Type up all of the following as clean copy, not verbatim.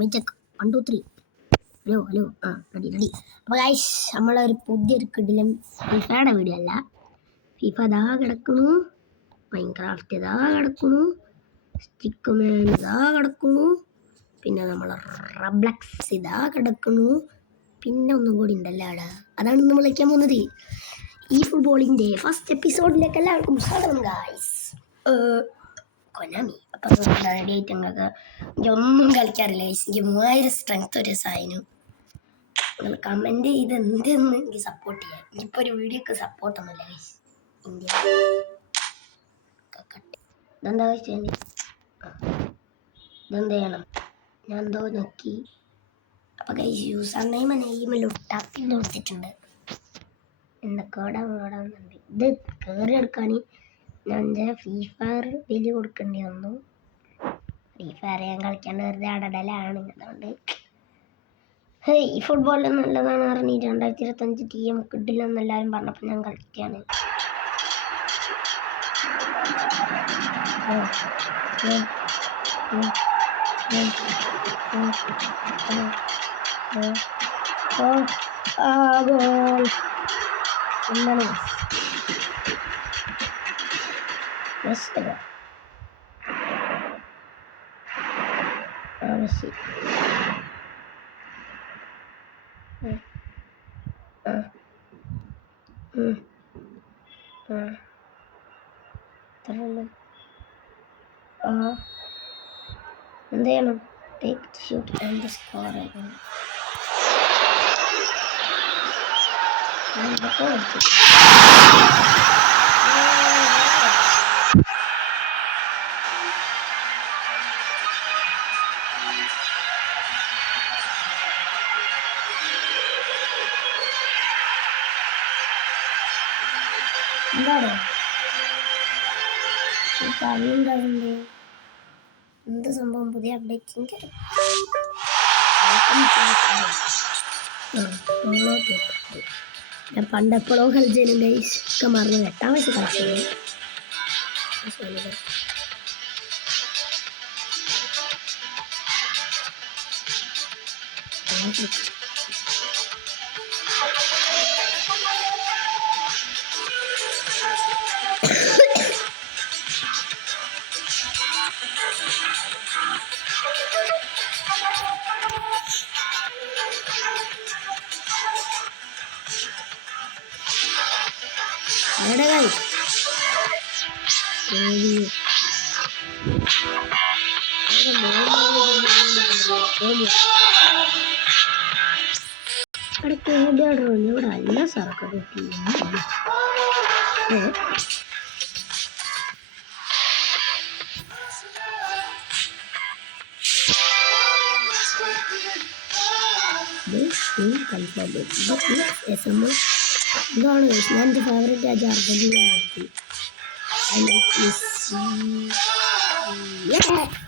മിച്ചക്ക് 1 2 3 hello ready. അപ്പോൾ guys നമ്മളൊരു പുതിയൊരു കിടിലൻ ഫിഫയുടെ വീഡിയോ അല്ല. ഫിഫ ഇതാ കിടക്കുന്നു, മൈൻക്രാഫ്റ്റ് ഇതാ കിടക്കുന്നു, സ്റ്റിക്ക്മാൻ ഇതാ കിടക്കുന്നു, പിന്നെ നമ്മൾ റബ്ലക്സ് ഇതാ കിടക്കുന്നു, പിന്നെ ഒന്നും കൂടി ഉണ്ടല്ലോ അവിടെ. അതാണ് നമ്മൾ വിളിക്കാൻ പോകുന്നത്. ഈ ഫുട്ബോളിൻ്റെ ഫസ്റ്റ് എപ്പിസോഡിലേക്ക് എല്ലാവർക്കും സ്വാഗതം ഗൈസ്. കൊനാമി അപ്പം റെഡി ആയിട്ട് നിങ്ങൾക്ക് ഒന്നും കളിക്കാറില്ല. എനിക്ക് 3000 സ്ട്രെങ്ത് ഒരു സാധനം. നിങ്ങൾ കമൻറ്റ് ചെയ്ത് എന്തെന്ന് എനിക്ക് സപ്പോർട്ട് ചെയ്യാം. ഇപ്പോൾ ഒരു വീഡിയോക്ക് സപ്പോർട്ടൊന്നുമില്ല ഗൈസ്. ഇന്ത്യ ഇതെന്താ വെച്ചാൽ ഇതെന്ത് ചെയ്യണം, ഞാൻ എന്തോ നോക്കി. അപ്പോൾ ഗൈസ് യൂസർ നെയിമിൽ ടാപ്പി കൊടുത്തിട്ടുണ്ട്. എന്തൊക്കെ ഓടാന്നുണ്ട്. ഇത് കയറി എടുക്കാൻ ഞാൻ ഫ്രീ ഫയർ വലിയ കൊടുക്കേണ്ടി വന്നു. ഫ്രീ ഫയർ ഞാൻ കളിക്കാണ്ട് വെറുതെ അടടലാണ്. അതുകൊണ്ട് ഈ ഫുട്ബോളിൽ നല്ലതാണ് പറഞ്ഞ് 2025 TM കിട്ടില്ലെന്ന് എല്ലാവരും പറഞ്ഞപ്പോൾ ഞാൻ കളിക്കുകയാണ്. എന്താണ് മെസ്സി എന്ത് ചെയ്യണം? Take shoot and score. എന്താണ് കളിയുണ്ടാകുന്നത്? എന്ത് സംഭവം? പുതിയ അപ്ഡേറ്റിംഗ് ഞാൻ പണ്ടെപ്പോഴോ കളിച്ചതിനും ഗൈസ് ഒക്കെ മറന്നു. 8ാം വയസ്സ് കളിച്ചത്. ഇവിടെ അല്ല സർക്കാർ ഇതാണ് ഞാൻ എൻ്റെ ഫേവറേറ്റ് രാജ അർജന്റീന നോക്കി.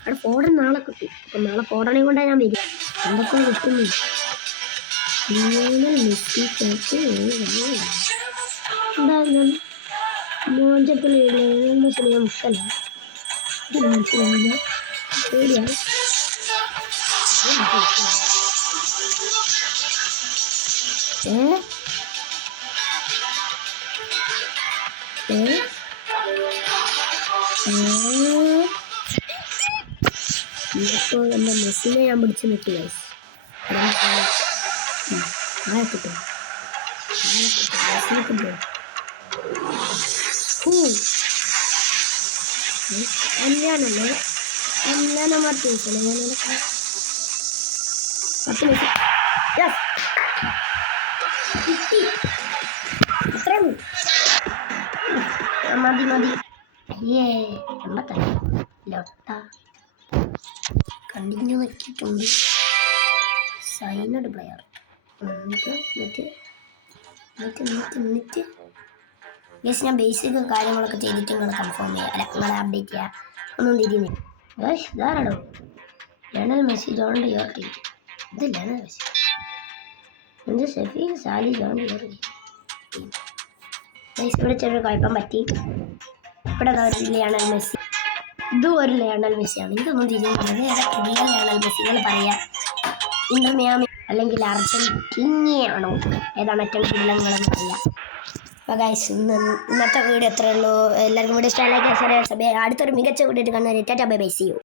അവിടെ ഫോടൻ നാളെ കിട്ടി. അപ്പം നാളെ ഫോടനെ കൊണ്ടാണ് ഞാൻ വരും. എന്തൊക്കെ കിട്ടുന്നു മെസ്സി എന്താ മോഞ്ചത്തിൽ മെസ്സിനെ ഞാൻ മുക്കല്ല. ഇത് മനസ്സിലാവില്ല. പേടിയാണ്. ഇപ്പോൾ എൻ്റെ മെസ്സിനെ ഞാൻ പിടിച്ച് നിൽക്കുക. കിട്ടും മെസ്സിനെ കിട്ടും. ഞാനല്ലേ എല്ലാം മാറ്റില്ല. ഞാൻ 10 മിനിറ്റ് കിട്ടി. അത്രയും മതി. ലൊട്ട കണ്ടിന്യൂ വെച്ചിട്ടുണ്ട്. സൈനഡ് പ്ലെയർ എന്നിട്ട് ഗൈസ് ഞാൻ ബേസിക് കാര്യങ്ങളൊക്കെ ചെയ്തിട്ട് നിങ്ങൾ കൺഫേം ചെയ്യുക. അല്ല നിങ്ങളെ അപ്ഡേറ്റ് ചെയ്യുക. ഒന്നും തിരിയുന്നില്ല ഗൈസ്. ഇതാരടോ Lionel Messi joined your team. ഇത് ലയണൽ മെസ്സി എന്ത് ഷെഫി സാലി ജോയിൻഡ് യുവർ ടീം. ഗൈസ് ഇവിടെ ചെറിയൊരു കുഴപ്പം പറ്റി. ഇവിടെ ലയണൽ മെസ്സി ഇതും ഒരു ലയണൽ മെസ്സിയാണ്. ഇതൊന്നും തിരിയുന്നത് ഏതാ ലയണൽ മെസ്സികൾ പറയാ. ഇന്റർ മിയാമി അല്ലെങ്കിൽ അർജന്റീനയാണോ, ഏതാണ് ഏറ്റവും കിടിലങ്ങളെന്ന് പറയാം. അപ്പോൾ ഗൈസ് ഇന്നത്തെ വീഡിയോ എത്രയേ ഉള്ളൂ. എല്ലാവർക്കും വീഡിയോ ഇഷ്ടമായി. അടുത്തൊരു മികച്ച വീഡിയോ കാണുന്നവരെ tata bye bye, see U.